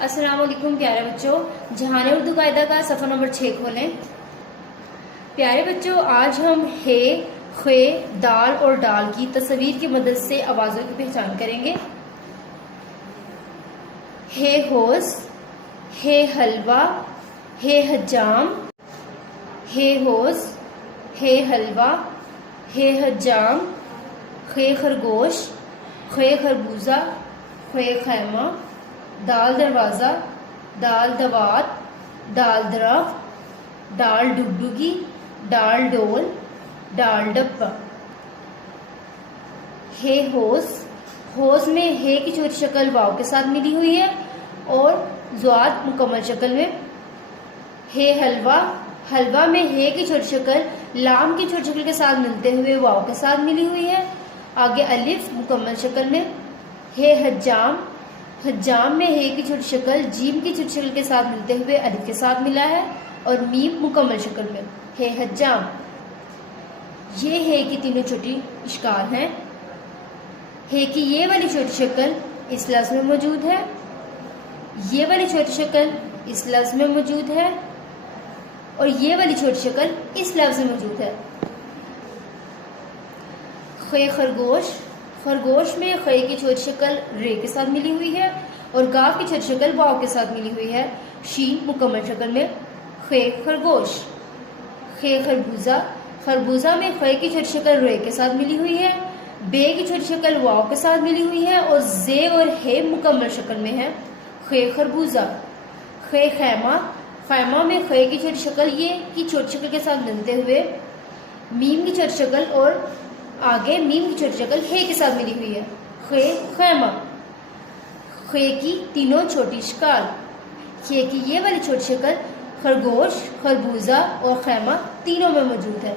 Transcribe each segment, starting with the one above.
السلام علیکم پیارے بچوں، جہان اردو قاعدہ کا صفحہ نمبر 6 کھولیں۔ پیارے بچوں، آج ہم ہے، خے، دال اور ڈال کی تصویر کی مدد سے آوازوں کی پہچان کریں گے۔ ہے ہوس، ہے حلوہ، ہے حجام۔ ہے ہوس، ہے حلوہ، ہے حجام۔ خے خرگوش، خے خربوزہ، خے خیمہ۔ دال دروازہ، دال دوات، دال درخت، ڈال ڈگڈگی، ڈال ڈول، ڈال ڈبہ۔ ہے ہوس، ہوس میں ہے کی چھوٹی شکل واو کے ساتھ ملی ہوئی ہے اور زوات مکمل شکل میں۔ ہے حلوہ، حلوہ میں ہے کی چھوٹی شکل لام کی چھوٹی شکل کے ساتھ ملتے ہوئے واو کے ساتھ ملی ہوئی ہے، آگے الف مکمل شکل میں۔ ہے حجام، حجام میں ہے کی چھوٹی شکل جیم کی چھوٹی شکل کے ساتھ ملتے ہوئے الف کے ساتھ ملا ہے اور میم مکمل شکل میں۔ ہے حجام، یہ ہے کی تینوں چھوٹی اشکال ہیں۔ ہے کی یہ والی چھوٹی شکل اس لفظ میں موجود ہے، یہ والی چھوٹی شکل اس لفظ میں موجود ہے اور یہ والی چھوٹی شکل اس لفظ میں موجود ہے۔ خے خرگوش، خرگوش میں خے کی چھوٹی شکل رے کے ساتھ ملی ہوئی ہے اور گاف کی چھوٹی شکل واو کے ساتھ ملی ہوئی ہے، شین مکمل شکل میں۔ خے خرگوش۔ خے خربوزہ، خربوزہ میں خے کی چھوٹی شکل رے کے ساتھ ملی ہوئی ہے، بے کی چھوٹی شکل واو کے ساتھ ملی ہوئی ہے اور زے اور ہے مکمل شکل میں ہے۔ خے خربوزہ۔ خے خیمہ، خیمہ میں خے کی چھوٹی شکل یہ کی چھوٹی شکل کے ساتھ ملتے ہوئے میم کی چھوٹی شکل اور آگے میم کی چھوٹی شکل ہے کے ساتھ ملی ہوئی ہے۔ خے خیمہ، خے کی تینوں چھوٹی اشکال، خے کی یہ والی چھوٹی شکل خرگوش، خربوزہ اور خیمہ تینوں میں موجود ہے۔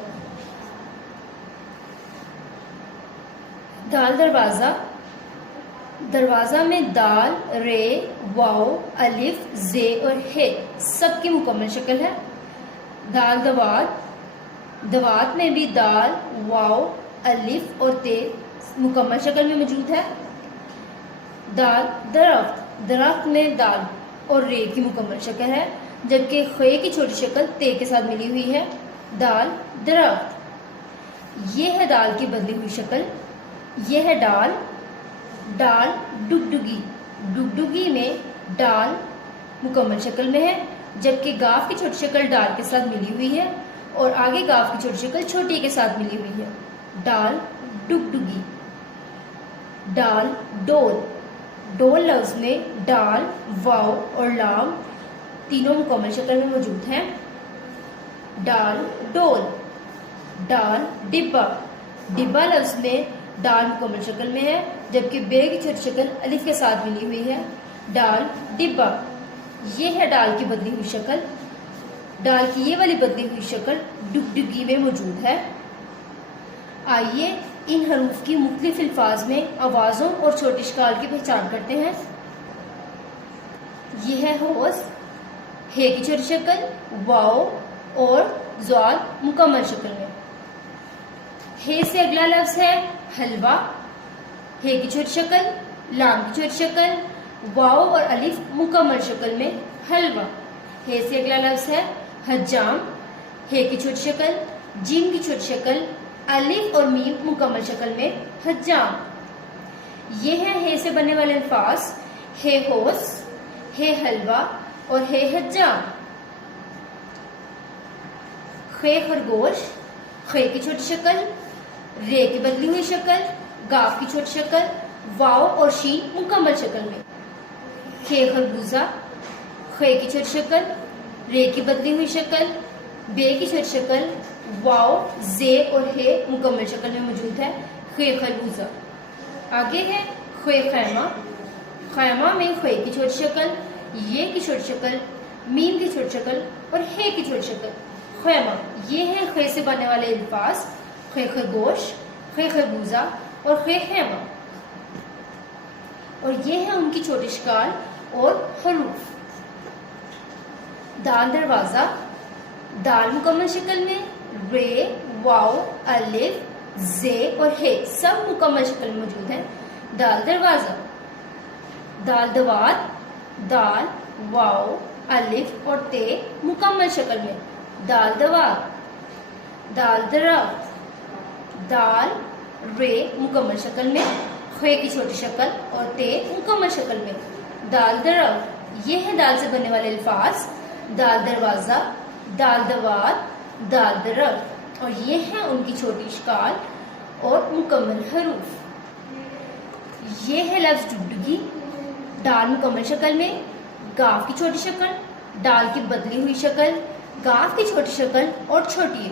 دال دروازہ، دروازہ میں دال، رے، واو، الف، زے اور ہے سب کی مکمل شکل ہے۔ دال دوات، دوات میں بھی دال، واو، الف اور تے مکمل شکل میں موجود ہے۔ دال درخت، درخت میں دال اور رے کی مکمل شکل ہے جبکہ خے کی چھوٹی شکل تے کے ساتھ ملی ہوئی ہے۔ دال درخت، یہ ہے دال کی بدلی ہوئی شکل، یہ ہے ڈال، ڈال ڈگڈگی، ڈگڈگی میں ڈال مکمل شکل میں ہے جبکہ گاف کی چھوٹی شکل ڈال کے ساتھ ملی ہوئی ہے اور آگے گاف کی چھوٹی شکل چھوٹی کے ساتھ ملی ہوئی ہے۔ ڈال ڈگڈگی۔ ڈال ڈول، ڈول لفظ میں ڈال، واو اور لام تینوں مکمل شکل میں موجود ہیں۔ ڈال ڈول۔ ڈال ڈبہ، ڈبہ لفظ میں ڈال مکمل شکل میں ہے جبکہ بے کی چھوٹی شکل الف کے ساتھ ملی ہوئی ہے۔ ڈال ڈبہ، یہ ہے ڈال کی بدلی ہوئی شکل، ڈال کی یہ والی بدلی ہوئی شکل ڈگڈگی میں موجود ہے۔ آئیے ان حروف کی مختلف الفاظ میں آوازوں اور چھوٹی اشکال کی پہچان کرتے ہیں۔ یہ ہے ہوس، ہے کی چھوٹی شکل واو اور زوال مکمل شکل میں۔ ہے سے اگلا لفظ ہے حلوہ، ہے کی چھوٹی شکل لام کی چھوٹی شکل واو اور الف مکمل شکل میں حلوہ۔ ہے سے اگلا لفظ ہے حجام، ہے کی چھوٹی شکل جیم کی چھوٹی شکل الف اور میم مکمل شکل میں حجام۔ یہ ہے سے بننے والے الفاظ ہے ہوس، ہے حلوہ اور ہے حجام۔ خے خرگوش، خے کی چھوٹی شکل رے کی بدلی ہوئی شکل گاف کی چھوٹی شکل واو اور شین مکمل شکل میں۔ خے خربوزہ، خے کی چھوٹی شکل رے کی بدلی ہوئی شکل بے کی چھوٹی شکل واو، زے اور ہے مکمل شکل میں موجود ہے۔ خے خربوزہ۔ آگے ہے خے خیمہ، خیمہ میں خے کی چھوٹی شکل یہ کی چھوٹی شکل میم کی چھوٹی شکل اور ہے کی چھوٹی شکل خیمہ۔ یہ ہے خے سے بننے والے الفاظ خے خرگوش، خے خربوزہ اور خے خیمہ اور یہ ہے ان کی چھوٹی اشکال اور حروف۔ دال دروازہ، دال مکمل شکل میں رے، واو، الف، زے اور ہے سب مکمل شکل میں موجود ہیں۔ دال دروازہ۔ دال دوات، دال واو الف اور تے مکمل شکل میں، دال دوال، دال درخت، دال رے مکمل شکل میں، خے کی چھوٹی شکل اور تے مکمل شکل میں، دال درخت۔ یہ ہے دال سے بننے والے الفاظ، دال دروازہ، دال دوات، دال درخت، اور یہ ہیں ان کی چھوٹی اشکال اور مکمل حروف۔ یہ ہے لفظ ڈگڈگی، ڈال مکمل شکل میں، گاف کی چھوٹی شکل، ڈال کی بدلی ہوئی شکل، گاف کی چھوٹی شکل اور چھوٹی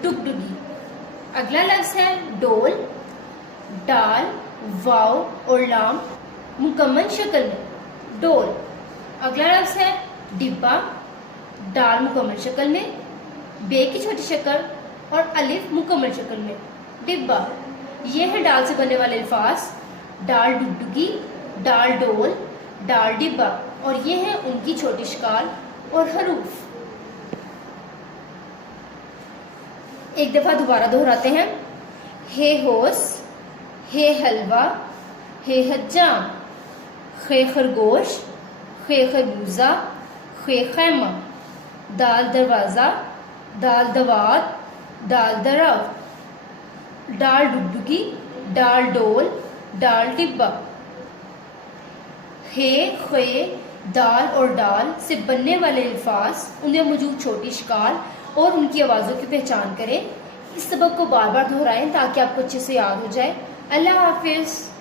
ڈگڈگی۔ اگلا لفظ ہے ڈول، ڈال واو اور لام مکمل شکل میں، ڈول۔ اگلا لفظ ہے ڈبہ، ڈال مکمل شکل میں، بے کی چھوٹی شکل اور الف مکمل شکل میں، ڈبہ۔ یہ ہے ڈال سے بننے والے الفاظ، ڈال ڈگڈگی، ڈال ڈول، ڈال ڈبہ، اور یہ ہیں ان کی چھوٹی اشکال اور حروف۔ ایک دفعہ دوبارہ دہراتے ہیں، ہے ہوس، ہے حلوہ، ہے حجام، خے خرگوش، خے خربوزہ، خے خیمہ، دال دروازہ، دال دوات، دال درخت، ڈال ڈگڈگی، ڈال ڈول، ڈال ڈبہ۔ ہے، خے، دال اور ڈال سے بننے والے الفاظ، ان میں موجود چھوٹی اشکال اور ان کی آوازوں کی پہچان کریں۔ اس سبق کو بار بار دہرائیں تاکہ آپ کو اچھے سے یاد ہو جائے۔ اللہ حافظ۔